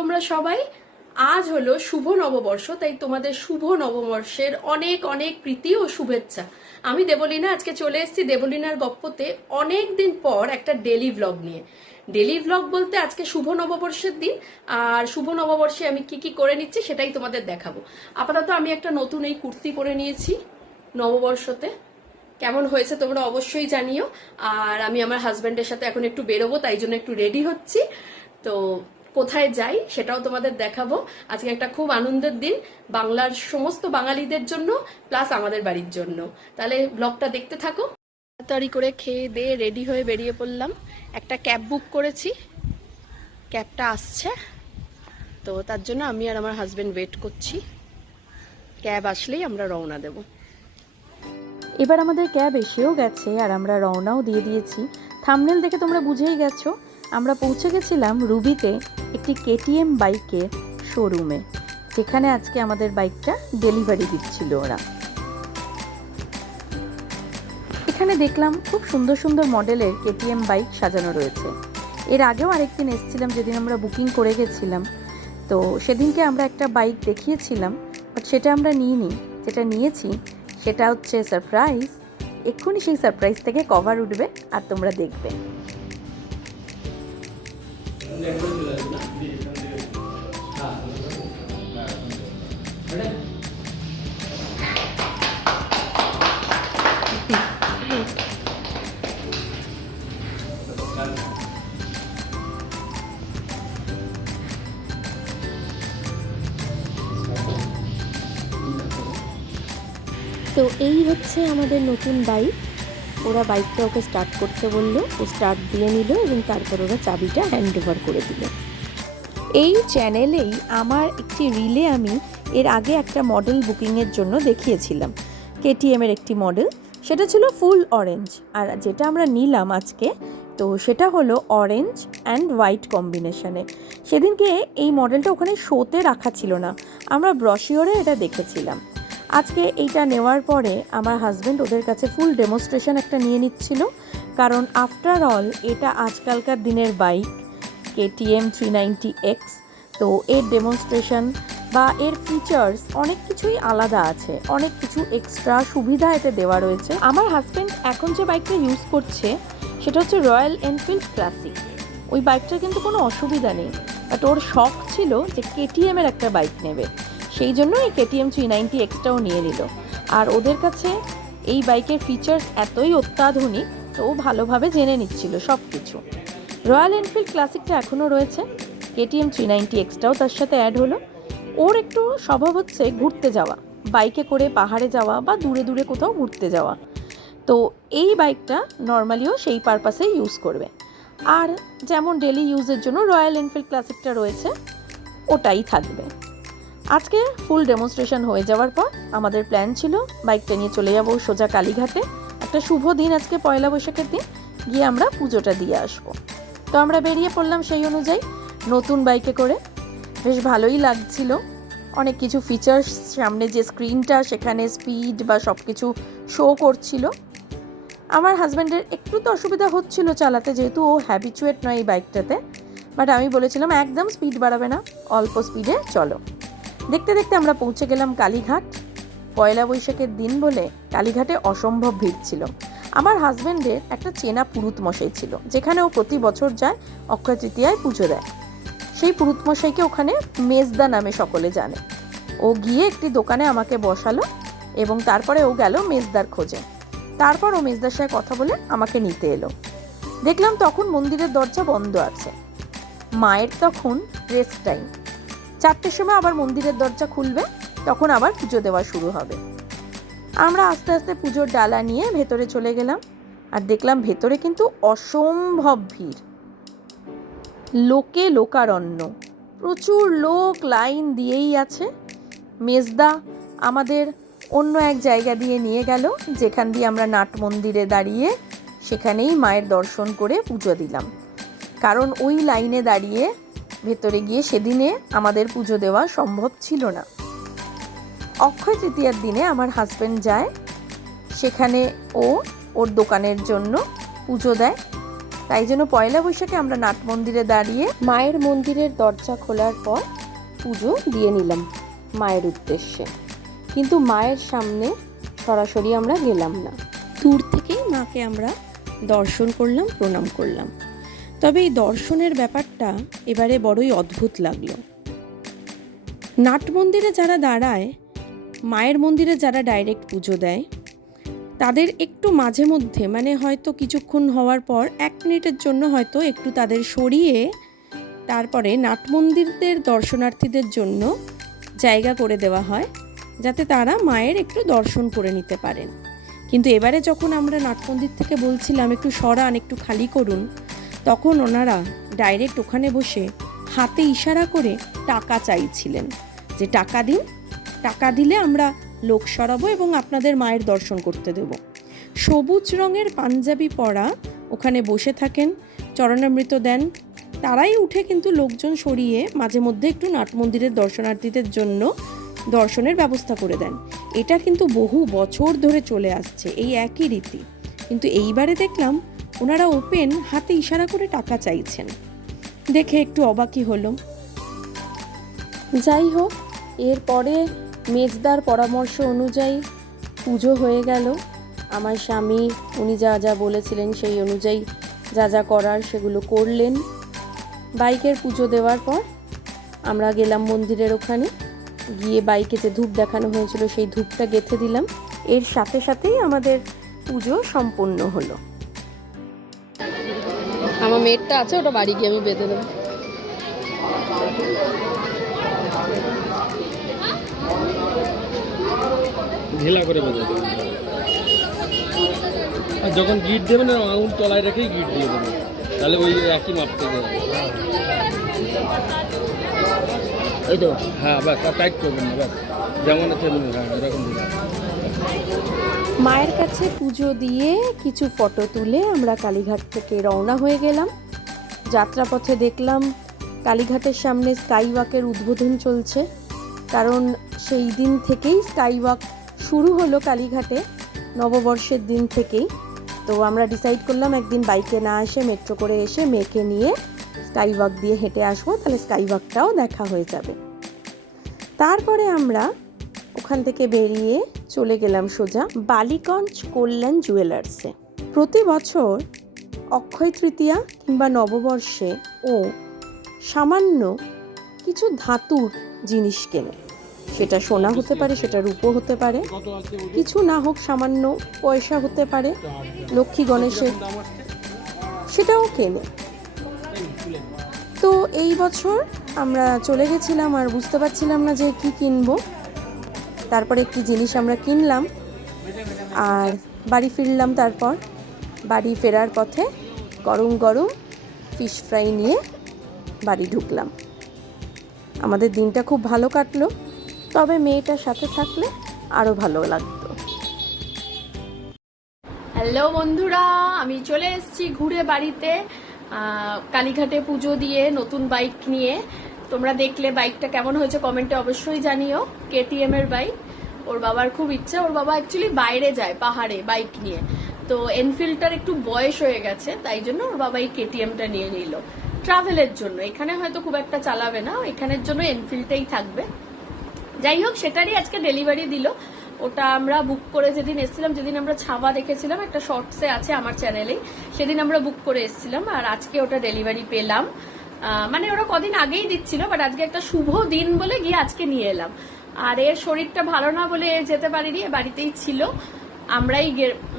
তোমরা সবাই, আজ হলো শুভ নববর্ষ, তাই তোমাদের শুভ নববর্ষের অনেক অনেক প্রীতি ও শুভেচ্ছা। আমি দেবলীনা আজকে চলে এসেছি দেবলীনার গপ্পতে অনেক দিন পর একটা ডেলি ভ্লগ নিয়ে। ডেলি ভ্লগ বলতে আজকে শুভ নববর্ষের দিন, আর শুভ নববর্ষে আমি কি কি করে নিচ্ছি সেটাই তোমাদের দেখাবো। আপাতত আমি একটা নতুন এই কুর্তি পরে নিয়েছি নববর্ষতে, কেমন হয়েছে তোমরা অবশ্যই জানিও। আর আমি আমার হাজব্যান্ডের সাথে এখন একটু বেরোবো, তাই জন্য একটু রেডি হচ্ছি। তো কোথায় যাই সেটাও তোমাদের দেখাবো। আজকে একটা খুব আনন্দের দিন বাংলার সমস্ত বাঙালিদের জন্য, প্লাস আমাদের বাড়ির জন্য। তাহলে ব্লগটা দেখতে থাকো। তাড়াতাড়ি করে খেয়ে দিয়ে রেডি হয়ে বেরিয়ে পড়লাম। একটা ক্যাব বুক করেছি, ক্যাবটা আসছে, তো তার জন্য আমি আর আমার হাজব্যান্ড ওয়েট করছি। ক্যাব আসলেই আমরা রওনা দেব। এবার আমাদের ক্যাব এসেও গেছে আর আমরা রওনাও দিয়ে দিয়েছি। থাম্বনেল দেখে তোমরা বুঝেই গেছো, আমরা পৌঁছে গেছিলাম রুবিতে একটি কেটিএম বাইকের শোরুমে, যেখানে আজকে আমাদের বাইকটা ডেলিভারি দিচ্ছিল ওরা। এখানে দেখলাম খুব সুন্দর সুন্দর মডেলের কেটিএম বাইক সাজানো রয়েছে। এর আগেও আরেকদিন এসেছিলাম, যেদিন আমরা বুকিং করে গেছিলাম। তো সেদিনকে আমরা একটা বাইক দেখিয়েছিলাম, বাট সেটা আমরা নিইনি। যেটা নিয়েছি সেটা হচ্ছে সারপ্রাইজ। এক্ষুনি সেই সারপ্রাইজ থেকে কভার উঠবে আর তোমরা দেখবে। তো এই হচ্ছে আমাদের নতুন বাইক। ওরা বাইকটা ওকে স্টার্ট করতে বললো, ও স্টার্ট দিয়ে নিল এবং তারপর ওরা চাবিটা হ্যান্ড ওভার করে দিল। এই চ্যানেলেই আমার একটি রিলে আমি এর আগে একটা মডেল বুকিংয়ের জন্য দেখিয়েছিলাম, কেটিএমের একটি মডেল। সেটা ছিল ফুল অরেঞ্জ, আর যেটা আমরা নিলাম আজকে তো সেটা হলো অরেঞ্জ অ্যান্ড হোয়াইট কম্বিনেশনে। সেদিনকে এই মডেলটা ওখানে শোতে রাখা ছিল না, আমরা ব্রশিওরে এটা দেখেছিলাম। আজকে এইটা নেওয়ার পরে আমার হাজব্যান্ড ওদের কাছে ফুল ডেমনস্ট্রেশন একটা নিয়ে নিচ্ছিল, কারণ আফটার অল এটা আজকালকার দিনের বাইক KTM 390X। তো এর ডেমনস্ট্রেশন বা এর ফিচার্স অনেক কিছুই আলাদা আছে, অনেক কিছু এক্সট্রা সুবিধা এতে দেওয়া রয়েছে। আমার হাজব্যান্ড এখন যে বাইকটা ইউজ করছে সেটা হচ্ছে রয়্যাল এনফিল্ড ক্লাসিক। ওই বাইকটার কিন্তু কোনো অসুবিধা নেই, বাট ওর শখ ছিল যে KTM-এর একটা বাইক নেবে, সেই জন্য এই KTM 390Xটাও নিয়ে নিল। আর ওদের কাছে এই বাইকের ফিচার্স এতই অত্যাধুনিক, তো ও ভালোভাবে জেনে নিচ্ছিল সব কিছু। রয়্যাল এনফিল্ড ক্লাসিকটা এখনও রয়েছে, KTM 390Xটাও তার সাথে অ্যাড হলো। ওর একটু স্বভাব হচ্ছে ঘুরতে যাওয়া, বাইকে করে পাহাড়ে যাওয়া বা দূরে দূরে কোথাও ঘুরতে যাওয়া। তো এই বাইকটা নর্মালিও সেই পারপাসে ইউজ করবে। আর যেমন ডেলি ইউজের জন্য রয়্যাল এনফিল্ড ক্লাসিকটা রয়েছে, ওটাই থাকবে। আজকে ফুল ডেমনস্ট্রেশন হয়ে যাওয়ার পর আমাদের প্ল্যান ছিল বাইকটা নিয়ে চলে যাব সোজা কালীঘাটে। একটা শুভ দিন আজকে, পয়লা বৈশাখের দিন, গিয়ে আমরা পুজোটা দিয়ে আসবো। তো আমরা বেরিয়ে পড়লাম সেই অনুযায়ী নতুন বাইকে করে। বেশ ভালোই লাগছিল, অনেক কিছু ফিচার্স, সামনে যে স্ক্রিনটা সেখানে স্পিড বা সব কিছু শো করছিল। আমার হাজব্যান্ডের একটু তো অসুবিধা হচ্ছিল চালাতে, যেহেতু ও হ্যাবিচুয়েট নয় এই বাইকটাতে। বাট আমি বলেছিলাম একদম স্পিড বাড়াবে না, অল্প স্পিডে চলো। দেখতে দেখতে আমরা পৌঁছে গেলাম কালীঘাট। পয়লা বৈশাখের দিন বলে কালীঘাটে অসম্ভব ভিড় ছিল। আমার হাজব্যান্ডের একটা চেনা পুরুত মশাই ছিল, যেখানে ও প্রতি বছর যায় অক্ষয় তৃতীয়ায় পুজো দেয়। সেই পুরুত মশাইকে ওখানে মেজদা নামে সকলে জানে। ও গিয়ে একটি দোকানে আমাকে বসালো এবং তারপরে ও গেল মেজদার খোঁজে। তারপর ও মেজদার সাথে কথা বলে আমাকে নিতে এলো। দেখলাম তখন মন্দিরের দরজা বন্ধ আছে, মায়ের তখন রেস্ট টাইম। 4টের সময় আবার মন্দিরের দরজা খুলবে, তখন আবার পুজো দেওয়া শুরু হবে। আমরা আস্তে আস্তে পুজোর ডালা নিয়ে ভেতরে চলে গেলাম, আর দেখলাম ভেতরে কিন্তু অসম্ভব ভিড়, লোকে লোকারণ্য, প্রচুর লোক লাইন দিয়েই আছে। মেজদা আমাদের অন্য এক জায়গা দিয়ে নিয়ে গেল, যেখান দিয়ে আমরা নাট মন্দিরে দাঁড়িয়ে সেখানেই মায়ের দর্শন করে পুজো দিলাম। কারণ ওই লাইনে দাঁড়িয়ে ভেতরে গিয়ে সেদিনে আমাদের পুজো দেওয়া সম্ভব ছিল না। অক্ষয় তৃতীয়ার দিনে আমার হাজব্যান্ড যায় সেখানে, ওর দোকানের জন্য পুজো দেয়। তাই জন্য পয়লা বৈশাখে আমরা নাট মন্দিরে দাঁড়িয়ে মায়ের মন্দিরের দরজা খোলার পর পুজো দিয়ে নিলাম মায়ের উদ্দেশ্যে। কিন্তু মায়ের সামনে সরাসরি আমরা গেলাম না, দূর থেকেই মাকে আমরা দর্শন করলাম, প্রণাম করলাম। তবে এই দর্শনের ব্যাপারটা এবারে বড়ই অদ্ভুত লাগলো। নাট মন্দিরে যারা দাঁড়ায়, মায়ের মন্দিরে যারা ডাইরেক্ট পুজো দেয়, তাদের একটু মাঝে মধ্যে মানে হয়তো কিছুক্ষণ হওয়ার পর 1 মিনিটের জন্য হয়তো একটু তাদের সরিয়ে তারপরে নাট মন্দিরদের দর্শনার্থীদের জন্য জায়গা করে দেওয়া হয়, যাতে তারা মায়ের একটু দর্শন করে নিতে পারেন। কিন্তু এবারে যখন আমরা নাট মন্দির থেকে বলছিলাম একটু সরান, একটু খালি করুন, তখন ওনারা ডাইরেক্ট ওখানে বসে হাতে ইশারা করে টাকা চাইছিলেন, যে টাকা দিন, টাকা দিলে আমরা লোক সরাবো এবং আপনাদের মায়ের দর্শন করতে দেব। সবুজ রঙের পাঞ্জাবি পরা ওখানে বসে থাকেন, চরণামৃত দেন, তারাই উঠে কিন্তু লোকজন সরিয়ে মাঝে মধ্যে একটু নাট মন্দিরের দর্শনার্থীদের জন্য দর্শনের ব্যবস্থা করে দেন। এটা কিন্তু বহু বছর ধরে চলে আসছে এই একই রীতি, কিন্তু এইবারে দেখলাম ওনারা ওপেন হাতে ইশারা করে টাকা চাইছেন, দেখে একটু অবাকই হলো। যাই হোক, এরপরে মেজদার পরামর্শ অনুযায়ী পুজো হয়ে গেল। আমার স্বামী উনি যা যা বলেছিলেন সেই অনুযায়ী যা যা করার সেগুলো করলেন। বাইকের পুজো দেওয়ার পর আমরা গেলাম মন্দিরের ওখানে, গিয়ে বাইকে যে ধূপ দেখানো হয়েছিল সেই ধূপটা গেঁথে দিলাম। এর সাথে সাথেই আমাদের পুজো সম্পূর্ণ হলো। আমার মেয়েরটা আছে, ওটা বাড়ি গিয়ে আমি বেঁধে দেবো। ঢিলা করে বেঁধে দেবেন, আর যখন গিট দেবেন আঙুল তলায় রেখেই গিট দিয়ে দেবেন, তাহলে ওই একই মাপ থেকে এই তো। হ্যাঁ ব্যাস, আর টাইট করবেন না, ব্যাস যেমন আছে হ্যাঁ এরকম দিবেন। মায়ের কাছে পুজো দিয়ে কিছু ফটো তুলে আমরা কালীঘাট থেকে রওনা হয়ে গেলাম। যাত্রাপথে দেখলাম কালীঘাটের সামনে স্কাই ওয়াকের উদ্বোধন চলছে, কারণ সেই দিন থেকেই স্কাই ওয়াক শুরু হলো কালীঘাটে, নববর্ষের দিন থেকেই। তো আমরা ডিসাইড করলাম একদিন বাইকে না এসে মেট্রো করে এসে মেয়েকে নিয়ে স্কাই ওয়াক দিয়ে হেঁটে আসবো, তাহলে স্কাই ওয়াকটাও দেখা হয়ে যাবে। তারপরে আমরা ওখান থেকে বেরিয়ে চলে গেলাম সোজা বালিগঞ্জ কল্যাণ জুয়েলার্সে। প্রতি বছর অক্ষয় তৃতীয়া কিংবা নববর্ষে ও সামান্য কিছু ধাতুর জিনিস কেনে, সেটা সোনা হতে পারে, সেটা রূপো হতে পারে, কিছু না হোক সামান্য পয়সা হতে পারে, লক্ষ্মী গণেশের, সেটাও কেনে। তো এই বছর আমরা চলে গেছিলাম আর বুঝতে পারছিলাম না যে কি কিনবো। তারপরে একটি জিনিস আমরা কিনলাম আর বাড়ি ফিরলাম। তারপর বাড়ি ফেরার পথে গরম গরম ফিশ ফ্রাই নিয়ে বাড়ি ঢুকলাম। আমাদের দিনটা খুব ভালো কাটলো, তবে মেয়েটার সাথে থাকলে আরও ভালো লাগতো। হ্যালো বন্ধুরা, আমি চলে এসেছি ঘুরে বাড়িতে, কালীঘাটে পুজো দিয়ে নতুন বাইক নিয়ে। তোমরা দেখলে বাইকটা কেমন হয়েছে কমেন্টে অবশ্যই জানিও। কেটিএম এর বাইক, ওর বাবার খুব ইচ্ছা, ওর বাবা অ্যাকচুয়ালি বাইরে যায় পাহাড়ে বাইক নিয়ে, তো এনফিল্ডটার একটু বয়স হয়ে গেছে, তাই জন্য ওর বাবা এই কেটিএমটা নিয়ে নিল ট্রাভেলের জন্য। এখানে হয়তো খুব একটা চালাবে না, এখানের জন্য এনফিল্ডটাই থাকবে। যাই হোক, সেটারই আজকে ডেলিভারি দিল। ওটা আমরা বুক করে যেদিন এসেছিলাম, যেদিন আমরা ছাওয়া দেখেছিলাম, একটা শর্টসে আছে আমার চ্যানেলেই, সেদিন আমরা বুক করে এসেছিলাম, আর আজকে ওটা ডেলিভারি পেলাম। মানে ওরা কদিন আগেই দিচ্ছিল, বাট আজকে একটা শুভ দিন বলে গিয়ে আজকে নিয়ে এলাম। আর এর শরীরটা ভালো না বলে যেতে পারিনি, বাড়িতেই ছিল। আমরাই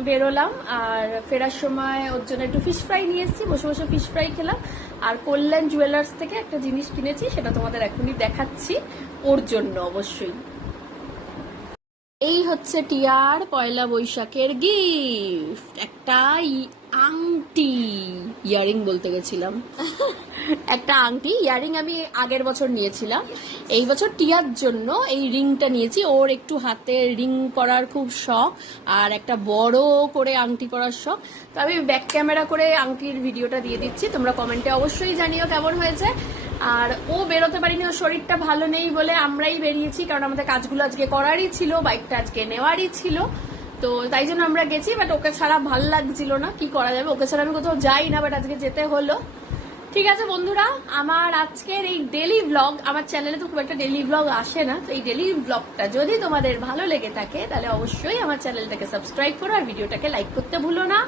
বেরোলাম, আর ফেরার সময় ওর জন্য একটু ফিশ ফ্রাই নিয়ে এসেছি, বসে বসে ফিশ ফ্রাই খেলাম। আর কল্যাণ জুয়েলার্স থেকে একটা জিনিস কিনেছি, সেটা তোমাদের এখনই দেখাচ্ছি, ওর জন্য অবশ্যই। এই হচ্ছে টিয়ার পয়লা বৈশাখের গিফট, একটা আংটি, ইয়ারিং বলতে গেছিলাম, একটা আংটি। ইয়ারিং আমি আগের বছর নিয়েছিলাম, এই বছর টিয়ার জন্য এই রিংটা নিয়েছি। ওর একটু হাতে রিং পরার খুব শখ, আর একটা বড় করে আংটি পরার শখ। তো আমি ব্যাক ক্যামেরা করে আংটির ভিডিওটা দিয়ে দিচ্ছি, তোমরা কমেন্টে অবশ্যই জানিও কেমন হয়েছে। আর ও বেরোতে পারিনি, ওর শরীরটা ভালো নেই বলে আমরাই বেরিয়েছি, কারণ আমাদের কাজগুলো আজকে করারই ছিল, বাইকটা আজকে নেওয়ারই ছিল, তো তাই জন্য আমরা গেছি। বাট ওকে ছাড়া ভাল লাগছিল না, কি করা যাবে, ওকে ছাড়া আমি কোথাও যাই না, বাট আজকে যেতে হলো। ঠিক আছে বন্ধুরা, আমার আজকের এই ডেলি ব্লগ, আমার চ্যানেলে তো খুব একটা ডেলি ব্লগ আসে না, তো এই ডেলি ব্লগটা যদি তোমাদের ভালো লেগে থাকে তাহলে অবশ্যই আমার চ্যানেলটাকে সাবস্ক্রাইব করো আর ভিডিওটাকে লাইক করতে ভুলো না।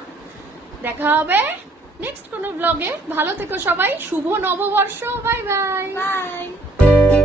দেখা হবে নেক্সট কোনো ব্লগে। ভালো থেকো সবাই, শুভ নববর্ষ, বাই বাই। বাই।